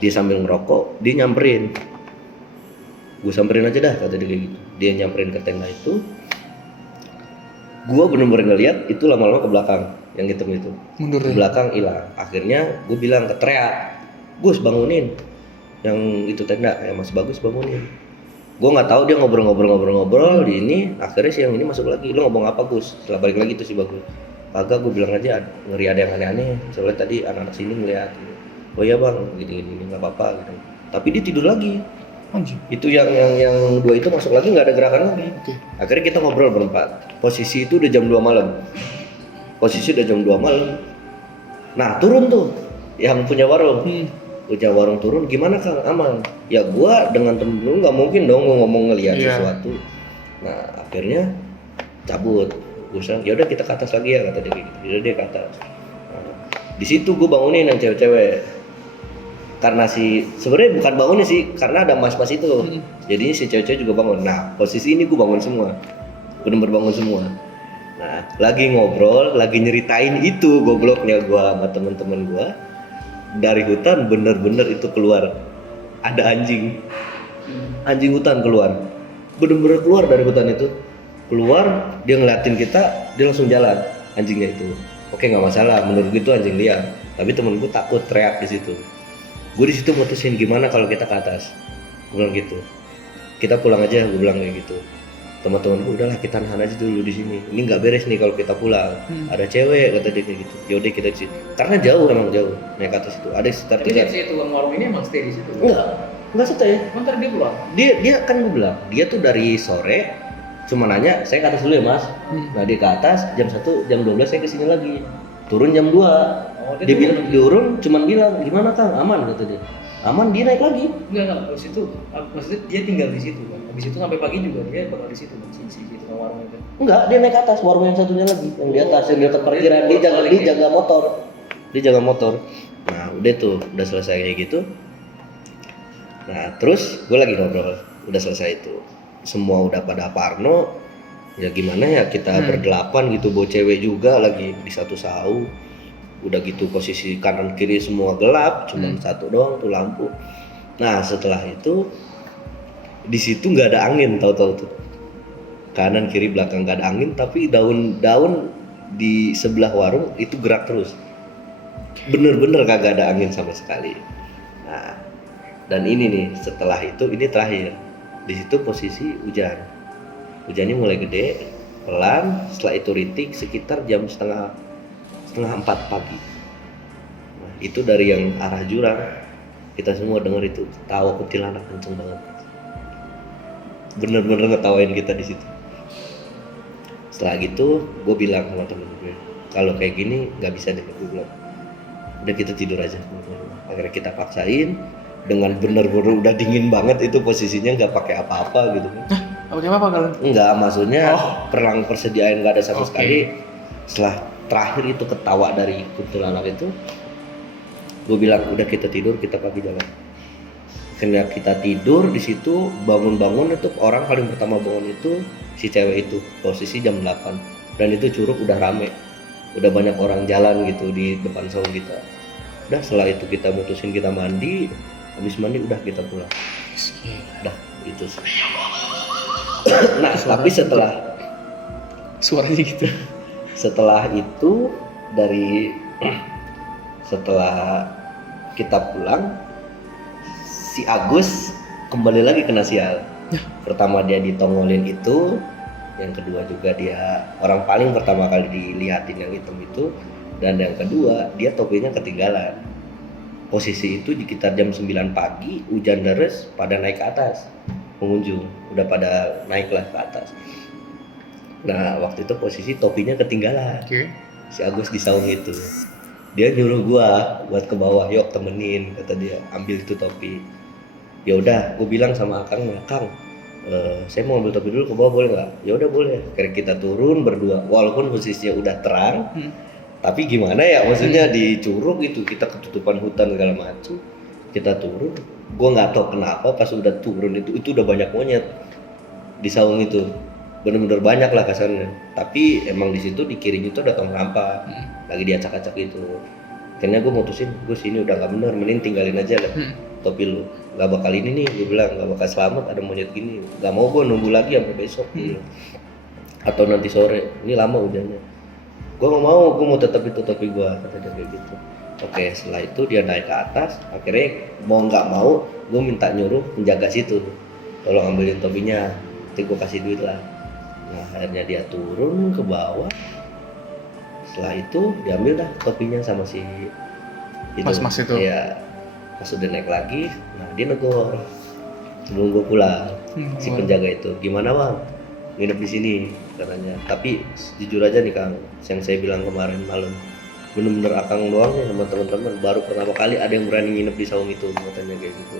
dia sambil ngerokok, dia nyamperin. Gue samperin aja dah, kata dia kayak gitu. Dia nyamperin ke tenda itu. Gue bener-bener ngeliat itu lama-lama ke belakang, yang hitam itu. Mundur Ke ya? belakang hilang. Akhirnya gue bilang ke teriak, Gus bangunin. Yang itu tenda, ya Mas Bagus bangunin. Gue nggak tahu dia ngobrol di ini. Akhirnya si yang ini masuk lagi. Lu ngomong apa Gus? Setelah balik lagi tuh si Bagus. Kagak, gue bilang aja ngeri ada yang aneh-aneh. Soalnya tadi anak-anak sini ngeliat. Oh iya bang, gini nggak apa-apa gitu. Tapi dia tidur lagi. Anjing. Itu yang dua itu masuk lagi, nggak ada gerakan lagi. Oke. Akhirnya kita ngobrol berempat. Posisi itu udah jam 2 malam. Nah turun tuh yang punya warung. Punya warung turun, gimana Kang, aman? Ya gua dengan temen lu nggak mungkin dong gua ngomong ngelihat sesuatu. Nah akhirnya cabut. Gua bilang ya udah kita ke atas lagi ya, kata dia gitu. Yaudah dia ke atas. Nah, di situ gua bangunin yang cewek-cewek. Karena sebenarnya bukan bangunnya sih, karena ada mas-mas itu. Jadinya si cewek-cewek juga bangun. Nah posisi ini gua bangun semua, bener-bener bangun semua. Nah lagi ngobrol, lagi nyeritain itu gobloknya gua sama temen-temen gua. Dari hutan bener-bener itu keluar ada anjing hutan keluar, bener-bener keluar dari hutan itu, keluar dia ngeliatin kita, dia langsung jalan anjingnya itu. Oke nggak masalah, menurut gue itu anjing liar, tapi temen gue takut teriak di situ. Gue di situ mutusin gimana kalau kita ke atas, gue bilang gitu, kita pulang aja, gue bilang kayak gitu. Teman-teman gue udahlah kita nahan aja dulu di sini, ini nggak beres nih kalau kita pulang. Ada cewek kata dia kayak gitu. Yaudah kita di sini, karena emang jauh naik ke atas itu, ada sekitar Tapi si tukang warung ini emang stay di situ? Enggak stay. Ntar dia pulang? Dia kan gue bilang, dia tuh dari sore cuma nanya, saya ke atas dulu ya mas. Nah dia ke atas jam 1, jam 12 saya kesini lagi, turun jam 2. Dia bilang, cuman bilang gimana Kang, aman kata dia. Aman, dia naik lagi. Enggak, habis itu maksudnya dia tinggal di situ kan. Habis itu sampai pagi juga dia bakal di situ kan, si tukang warung itu. Enggak, dia naik ke atas, warung yang satunya lagi, yang di atas, yang di dekat parkiran. Dia jaga motor. Dia jaga motor. Nah, udah tuh, udah selesai kayak gitu. Nah, terus gue lagi ngobrol, udah selesai itu. Semua udah pada parno. Ya gimana ya, kita berdelapan gitu, bawa cewek juga lagi di satu sau. Udah gitu posisi kanan kiri semua gelap, cuma satu doang tuh lampu. Nah setelah itu di situ nggak ada angin, tahu-tahu tuh kanan kiri belakang nggak ada angin, tapi daun-daun di sebelah warung itu gerak terus, bener-bener kagak ada angin sama sekali. Nah dan ini nih setelah itu, ini terakhir di situ posisi hujannya mulai gede pelan, setelah itu rintik sekitar jam setengah 4 pagi. Nah, itu dari yang arah jurang kita semua dengar itu tawa kuntilanak kenceng banget, bener-bener ngetawain kita di situ. Setelah gitu gue bilang sama temen gue, kalau kayak gini nggak bisa deh, gue bilang udah kita tidur aja. Akhirnya kita paksain dengan bener-bener udah dingin banget itu posisinya, nggak pakai apa-apa gitu kan. Pakai apa kalian? Enggak, maksudnya perlang persediaan nggak ada sama sekali. Setelah terakhir itu ketawa dari kuntilanak itu, gue bilang udah kita tidur, kita pagi jalan. Karena kita tidur di situ, bangun itu orang paling pertama bangun itu si cewek itu, posisi jam 8, dan itu curug udah rame, udah banyak orang jalan gitu di depan saung kita. Udah setelah itu kita mutusin kita mandi, habis mandi udah kita pulang. Udah itu sih. Nah tapi suaranya gitu. Setelah itu setelah kita pulang, si Agus kembali lagi kena sial. Pertama dia ditongolin itu, yang kedua juga dia orang paling pertama kali dilihatin yang hitam itu, dan yang kedua dia topinya ketinggalan. Posisi itu di sekitar jam 9 pagi, hujan deras, pada naik ke atas, pengunjung udah pada naik lah ke atas. Nah waktu itu posisi topinya ketinggalan. Si Agus di saung itu, dia nyuruh gua buat ke bawah, yuk temenin, kata dia, ambil itu topi. Ya udah, gua bilang sama Kang, saya mau ambil topi dulu, ke bawah boleh nggak? Ya udah boleh. Karena kita turun berdua, walaupun posisinya udah terang, tapi gimana ya, maksudnya di curug itu kita ketutupan hutan segala macam, kita turun. Gua nggak tahu kenapa pas udah turun itu udah banyak monyet di saung itu. Bener-bener banyak lah kasarnya, tapi emang di situ di kirinya itu ada tong sampah, lagi diacak-acak itu. Akhirnya gue mutusin, gue sini udah nggak bener, mending tinggalin aja lah. topi lu, nggak bakal ini nih, gue bilang nggak bakal selamat ada monyet gini, nggak mau gue nunggu lagi sampai besok gitu. Atau nanti sore, ini lama hujannya, gue nggak mau, gue mau tetap itu topi gue, kata dia kayak gitu. Oke, setelah itu dia naik ke atas, akhirnya mau nggak mau gue minta nyuruh penjaga situ, tolong ambilin topinya, nanti gue kasih duit lah. Nah akhirnya dia turun ke bawah, setelah itu diambil dah topinya sama si itu. Mas itu. Iya, pas udah naik lagi, nah dia negor sebelum gue pulang. Si penjaga itu, gimana bang, nginep di sini katanya. Tapi jujur aja nih Kang, yang saya bilang kemarin malam, bener-bener Akang doang ya sama teman-teman baru pertama kali ada yang berani nginep di saung itu, katanya kayak gitu.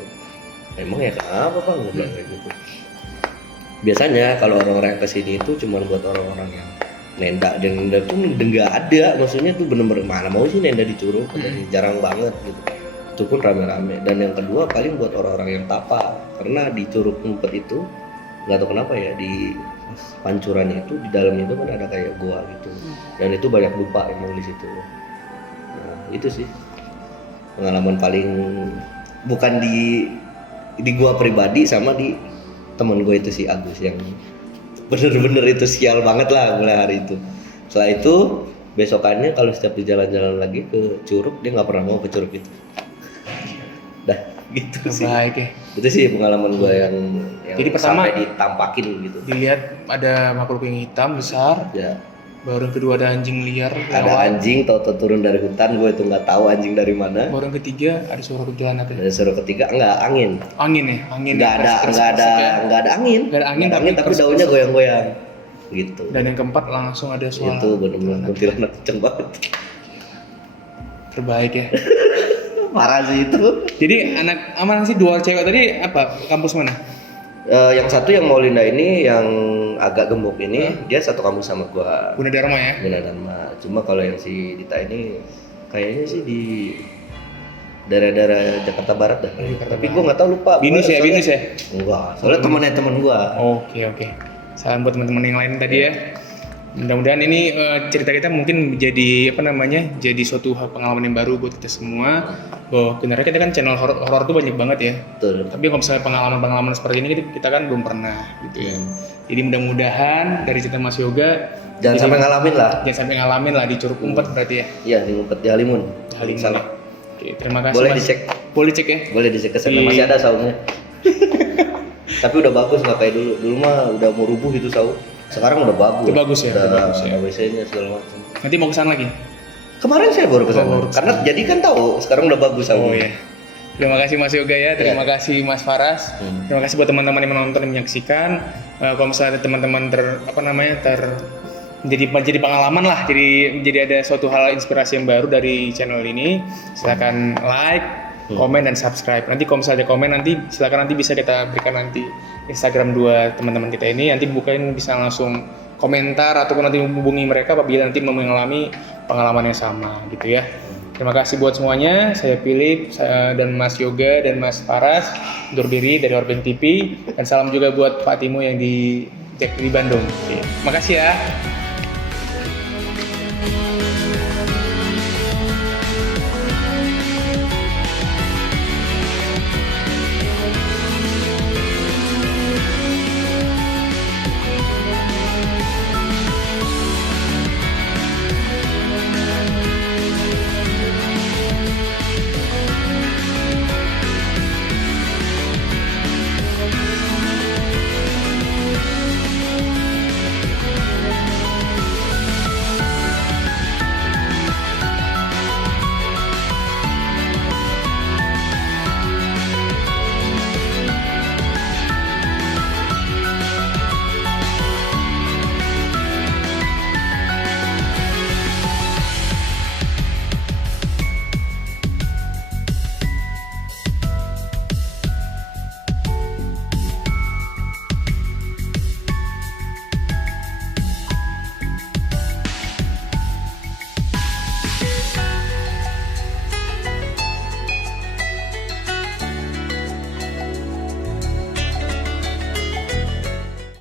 Emang ya kenapa bang, gue bilang kayak gitu. Biasanya kalau orang-orang yang kesini itu cuma buat orang-orang yang nenda, dan nenda tuh nggak ada, maksudnya tuh bener-bener mana mau sih nenda di Curug, jarang banget gitu. Itu pun rame-rame. Dan yang kedua paling buat orang-orang yang tapa, karena di Curug Ngumpet itu nggak tahu kenapa ya, di pancurannya itu di dalamnya itu kan ada kayak gua gitu, dan itu banyak lupa emang di situ. Nah itu sih pengalaman paling, bukan di gua pribadi, sama di temen gue itu si Agus yang bener-bener itu sial banget lah mulai hari itu. Setelah itu besokannya kalau setiap di jalan-jalan lagi ke Curug, dia nggak pernah mau ke Curug itu. Dah gitu sih. Baik ya. Itu sih pengalaman gue yang Jadi pertama sampai ditampakin gitu. dilihat ada makhluk yang hitam besar, Ya. baru yang kedua ada anjing liar Ada lewat, anjing tau-tau turun dari hutan, gue itu nggak tahu anjing dari mana. baru yang ketiga ada suara kuntilanak ya. Dan suruh ketiga enggak angin. Angin ya, angin. Nggak ada keras-keras nggak ada ya. nggak ada angin. Nggak ada angin, Nggak tapi tapi keras-keras. daunnya goyang-goyang. Gitu. Dan yang keempat langsung ada suara. Itu benar-benar kuntilanak kenceng banget. Terbaik ya. Parah sih itu. Jadi anak aman sih, dua cewek tadi apa, kampus mana? Yang satu yang Maulinda ini yang agak gemuk ini, dia satu kampus sama gua. Gunadarma ya. Gunadarma. Cuma kalau yang si Dita ini kayaknya sih di daerah-daerah Jakarta Barat dah. Tapi gua nggak tahu, lupa. Binus ya, binus ya. Enggak, soalnya temennya temen gua. Oke. Salam buat teman-teman yang lain tadi ya. Mudah-mudahan ini cerita kita mungkin jadi jadi suatu pengalaman yang baru buat kita semua. Bahwa sebenarnya kita kan channel horor tuh banyak banget ya. Betul. Tapi kalau misalnya pengalaman-pengalaman seperti ini kita kan belum pernah gitu ya. Jadi mudah-mudahan dari cerita Mas Yoga Jangan sampai ngalamin lah. Jangan sampai ngalamin lah di Curug Ngumpet berarti ya. Iya, di Ngumpet di Halimun. Halimun. Salah. Oke, terima kasih. Boleh Mas. dicek. Boleh dicek ya. Boleh dicek ke sana, masih ada saungnya. Tapi udah bagus, nggak kayak dulu. Dulu mah udah mau rubuh itu saung. Sekarang udah bagus. Itu bagus ya, Udah itu bagus ya. WC-nya segala macam. Nanti mau kesana lagi. Kemarin saya baru ke sana. baru kesana. Karena jadi kan tahu sekarang udah bagus Oh saungnya. iya. Terima kasih Mas Yoga ya, terima kasih Mas Faras, terima kasih buat teman-teman yang menonton dan menyaksikan. Kalau misalnya ada teman-teman menjadi pengalaman lah, jadi ada suatu hal inspirasi yang baru dari channel ini, silakan like, komen dan subscribe. Nanti kalau misalnya ada komen nanti silakan nanti bisa kita berikan nanti Instagram dua teman-teman kita ini, nanti bukain bisa langsung komentar ataupun nanti menghubungi mereka apabila nanti mengalami pengalaman yang sama gitu ya. Terima kasih buat semuanya, saya Philip dan Mas Yoga dan Mas Faras undur diri dari Orbeng TV, dan salam juga buat Pak Timo yang di Bandung. Oke. Makasih ya.